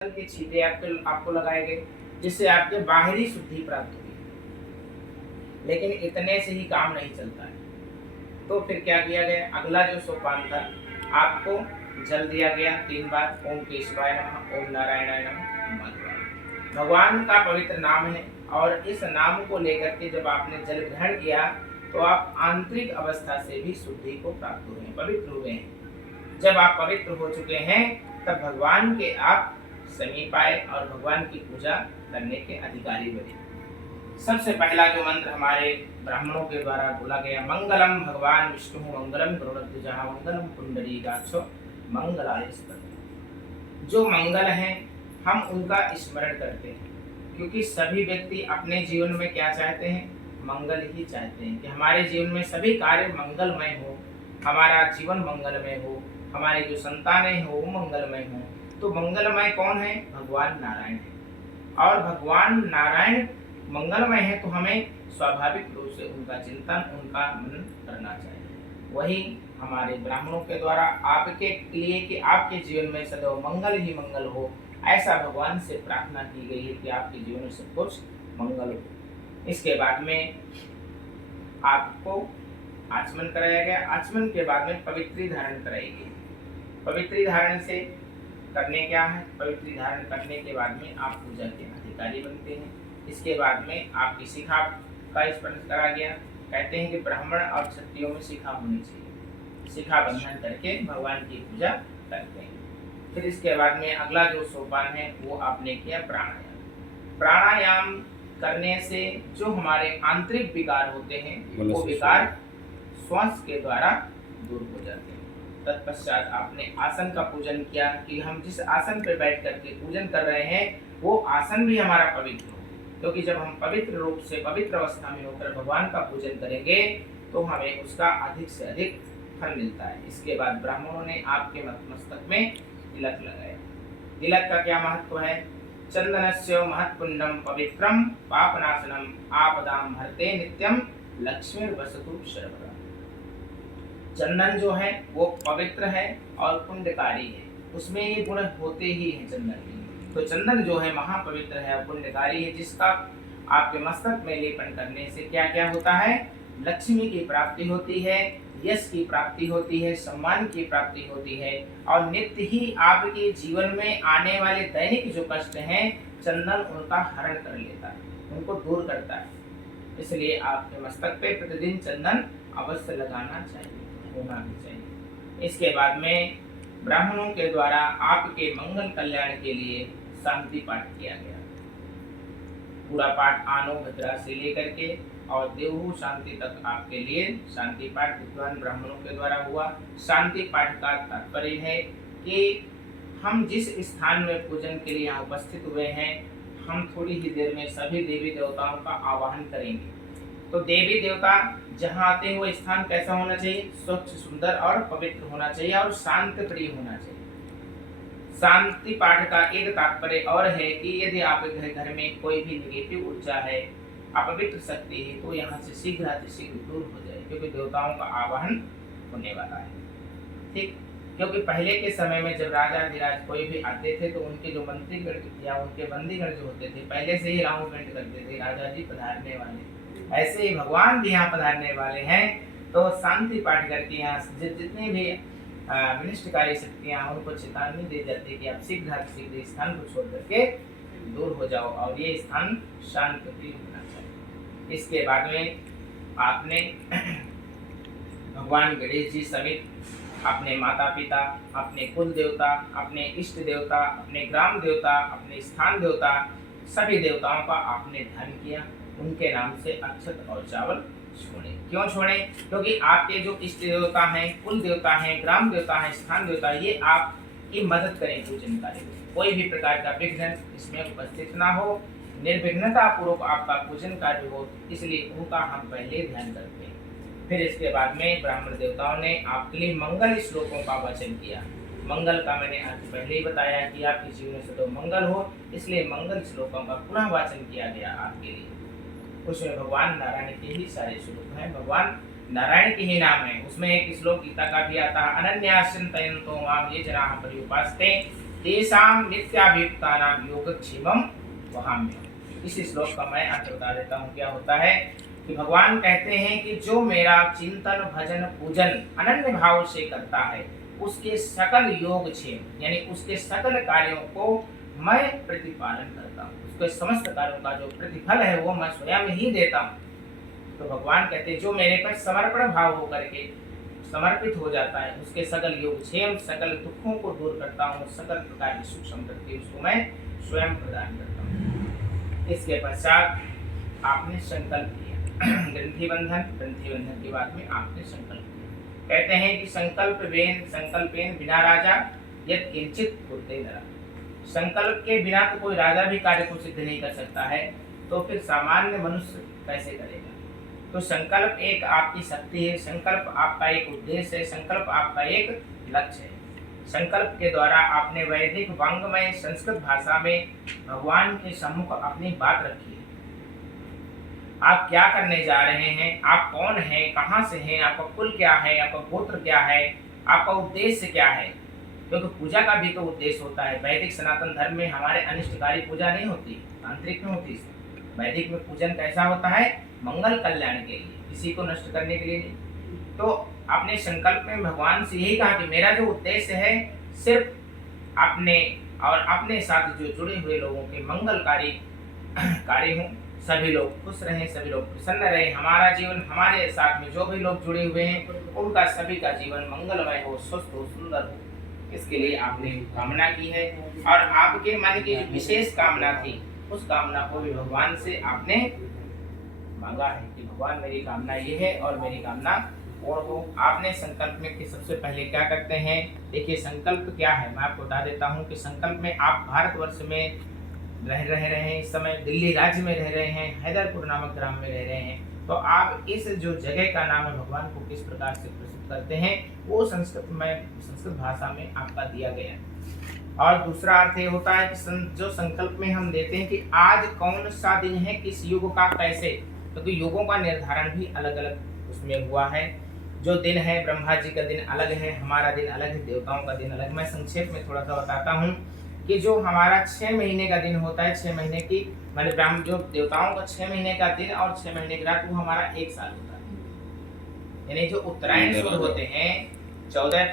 के छींटे आपको लगाए गए, जिससे आपके बाहरी शुद्धि प्राप्त हुई। लेकिन इतने से ही काम नहीं चलता है, तो फिर क्या किया गया? अगला जो सोपान था, आपको जल दिया गया 3 बार। ओम केशवाय नमः, ओम नारायणाय नमः, नमः शिवाय। भगवान का पवित्र नाम है और इस नाम को लेकर के जब आपने जल ग्रहण किया तो आप आंतरिक अवस्था से भी शुद्धि को प्राप्त हुए, पवित्र हुए हैं। जब आप पवित्र हो चुके हैं तब भगवान के आप समीप आए और भगवान की पूजा करने के अधिकारी बने। सबसे पहला जो मंत्र हमारे ब्राह्मणों के द्वारा बोला गया, मंगलम भगवान विष्णु मंगलम गरुड़ध्वजा मंगलम पुंडरीकाक्षो मंगलाय। जो मंगल हैं हम उनका स्मरण करते हैं, क्योंकि सभी व्यक्ति अपने जीवन में क्या चाहते हैं? मंगल ही चाहते हैं कि हमारे जीवन में सभी कार्य मंगलमय हो, हमारा जीवन मंगलमय हो, हमारी जो संतानें हो वो मंगलमय हो। तो मंगलमय कौन है? भगवान नारायण है। और भगवान नारायण मंगलमय है तो हमें स्वाभाविक रूप से उनका चिंतन, उनका मनन करना चाहिए। वही हमारे ब्राह्मणों के द्वारा आपके लिए कि आपके जीवन में सदैव मंगल ही मंगल हो, ऐसा भगवान से प्रार्थना की गई है कि आपके जीवन में सब कुछ मंगल हो। इसके बाद में आपको आचमन कराया गया। आचमन के बाद में पवित्री धारण कराई गई। पवित्री धारण से करने क्या है? पवित्री धारण करने के बाद में आप पूजा के अधिकारी बनते हैं। इसके बाद में आपकी शिखा का स्पर्श करा गया। कहते हैं कि ब्राह्मण और क्षत्रियों में शिखा होनी चाहिए। शिखा बंधन करके भगवान की पूजा करते हैं। फिर इसके बाद में अगला जो सोपान है वो आपने किया प्राणायाम। प्राणायाम करने से जो हमारे आंतरिक विकार होते हैं वो विकार श्वास के द्वारा दूर हो जाते हैं। तत्पश्चात आपने आसन का पूजन किया कि हम जिस आसन पर बैठ करके पूजन कर रहे हैं वो आसन भी हमारा पवित्र हो, क्योंकि जब हम पवित्र रूप से पवित्र अवस्था में होकर भगवान का पूजन करेंगे तो हमें उसका अधिक से अधिक फल मिलता है। इसके बाद ब्राह्मणों ने आपके मस्तक में तिलक लगाया। तिलक का क्या महत्व है? चंदनस्य महत्पुण्यम पवित्रम पापनाशनम आपदाम हरते नित्यम लक्ष्मी वसतु सर्वदा। चंदन जो है वो पवित्र है और पुण्यकारी है, उसमें ये गुण होते ही हैं चंदन में। तो चंदन जो है महापवित्र है और पुण्यकारी है, जिसका आपके मस्तक में लेपन करने से क्या क्या होता है? लक्ष्मी की प्राप्ति होती है, यश की प्राप्ति होती है, सम्मान की प्राप्ति होती है और नित्य ही आपके जीवन में आने वाले दैनिक जो कष्ट हैं चंदन उनका हरण कर लेता है, उनको दूर करता है। इसलिए आपके मस्तक पे प्रतिदिन चंदन अवश्य लगाना चाहिए, होना भी चाहिए। इसके बाद में ब्राह्मणों के द्वारा आपके मंगल कल्याण के लिए शांति पाठ किया गया। पूरा पाठ आनो भद्रा से लेकर के और देवहू शांति तक आपके लिए शांति पाठ विद्वान ब्राह्मणों के द्वारा हुआ। शांति पाठ का तात्पर्य है कि हम जिस स्थान में पूजन के लिए यहाँ उपस्थित हुए हैं, हम थोड़ी ही देर में सभी देवी देवताओं का आवाहन करेंगे। तो देवी देवता जहाँ आते हैं वो स्थान कैसा होना चाहिए? स्वच्छ, सुंदर और पवित्र होना चाहिए और शांत प्रिय होना चाहिए। शांति पाठ का एक तात्पर्य और है कि यदि आपके घर में कोई भी नेगेटिव ऊर्जा है, अपवित्र शक्ति है, तो यहाँ से शीघ्र दूर हो जाए, क्योंकि देवताओं का आवाहन होने वाला है। ठीक, क्योंकि पहले के समय में जब राजा अधिराज कोई भी आते थे तो उनके जो मंत्रीगण या उनके बंदीगण जो होते थे पहले से ही अनाउंसमेंट करते थे, राजा जी पधारने वाले। ऐसे ही भगवान भी यहाँ पधारने वाले हैं, तो शांति पाठ करके यहाँ जितने भी विनिष्टकारी शक्तियाँ उनको चेतावनी दी जाती है कि आप शीघ्र स्थान को छोड़ करके दूर हो जाओ और ये स्थान शांत होना चाहिए। इसके बाद में आपने भगवान गणेश जी समेत अपने माता पिता, अपने कुल देवता, अपने इष्ट देवता, अपने ग्राम देवता, अपने स्थान देवता, सभी देवताओं का आपने ध्यान किया। उनके नाम से अक्षत और चावल छोड़े। क्यों छोड़े? क्योंकि आपके जो इष्ट देवता हैं, कुल देवता हैं, ग्राम देवता हैं, स्थान देवता, ये आपकी मदद करें पूजन कार्य में। कोई भी प्रकार का विघ्न इसमें उपस्थित ना हो, निर्विघ्नता पूर्वक आपका पूजन कार्य हो, इसलिए उनका हम पहले ध्यान करते हैं। फिर इसके बाद में ब्राह्मण देवताओं ने आपके लिए मंगल श्लोकों का वचन किया। मंगल का मैंने आज पहले ही बताया कि आपके जीवन में सदैव मंगल हो, इसलिए मंगल श्लोकों का पुनः वाचन किया गया आपके लिए। उसमें भगवान नारायण के ही सारे श्लोक हैं, भगवान नारायण के ही नाम है। उसमें एक श्लोक गीता का भी आता है, अनन्यास चिंतयन्तो माम ये जनाः पर्युपासते तेषां नित्याभियुक्तानां योगक्षेमं वहाम्यहम्। इस श्लोक का मैं अर्थ बता देता हूँ। क्या होता है कि भगवान कहते हैं कि जो मेरा चिंतन भजन पूजन अनन्य भाव से करता है, उसके सकल योगक्षेम यानी उसके सकल कार्यों को मैं प्रतिपालन करता हूँ, उसके समस्त कार्यों का जो प्रतिफल है वो मैं स्वयं ही देता हूँ। तो भगवान कहते हैं जो मेरे पर समर्पण भाव होकर के समर्पित हो जाता है, उसके सकल योगक्षेम सकल दुखों को दूर करता हूँ, सकल प्रकार की सुख समृद्धि उसको मैं स्वयं प्रदान करता हूँ। इसके पश्चात आपने संकल्प किया ग्रंथि बंधन के बाद में आपने संकल्प किया। कहते हैं कि संकल्पेन बिना राजा यत् किंचित कुरुते नरः। संकल्प के बिना तो कोई राजा भी कार्य को सिद्ध नहीं कर सकता है, तो फिर सामान्य मनुष्य कैसे करेगा। तो संकल्प एक आपकी शक्ति है, संकल्प आपका एक उद्देश्य है, संकल्प आपका एक लक्ष्य है। संकल्प के द्वारा आपने वैदिक वांग्मय संस्कृत भाषा में भगवान के सम्मुख अपनी बात रखी है। आप क्या करने जा रहे हैं, आप कौन हैं, कहाँ से हैं, आपका कुल क्या है, आपका गोत्र क्या है, आपका उद्देश्य क्या है। क्योंकि पूजा का भी तो उद्देश्य होता है। वैदिक सनातन धर्म में हमारे अनिष्टकारी पूजा नहीं होती, तांत्रिक में होती है। वैदिक में पूजन कैसा होता है, मंगल कल्याण के लिए, किसी को नष्ट करने के लिए नहीं। तो आपने संकल्प में भगवान से यही कहा कि मेरा जो उद्देश्य है सिर्फ अपने और अपने साथ जो जुड़े हुए लोगों के मंगलकारी कार्य हों, सभी लोग खुश रहें, सभी लोग प्रसन्न रहें, हमारा जीवन, हमारे साथ में जो भी लोग जुड़े हुए हैं उनका सभी का जीवन मंगलमय हो, स्वस्थ हो, सुंदर हो। इसके लिए आपने कामना की है और आपके मन की विशेष कामना थी, उस कामना को भी भगवान से आपने मांगा है कि भगवान मेरी कामना ये है और मेरी कामना और हो। आपने संकल्प में कि सबसे पहले क्या करते हैं, देखिए संकल्प क्या है मैं आपको बता देता हूँ कि संकल्प में आप भारतवर्ष में रह रहे हैं, इस समय दिल्ली राज्य में रह रहे हैं, हैदरपुर नामक ग्राम में रह रहे हैं, तो आप इस जो जगह का नाम है भगवान को किस प्रकार से प्रस्तुत करते हैं वो संस्कृत भाषा में आपका दिया गया है। और दूसरा अर्थ ये होता है कि जो संकल्प में हम देते हैं कि आज कौन सा दिन है, किस युग का कैसे, क्योंकि तो युगों का निर्धारण भी अलग अलग उसमें हुआ है। जो दिन है ब्रह्मा जी का दिन अलग है, हमारा दिन अलग है, देवताओं का दिन अलग। मैं संक्षेप में थोड़ा सा बताता हूँ कि जो हमारा 6 महीने का दिन होता है, 6 महीने की मैंने ब्राह्मण जो देवताओं का 6 महीने का दिन और 6 महीने की रात वो हमारा 1 साल होता है। यानी जो उत्तरायण शुरू होते हैं 14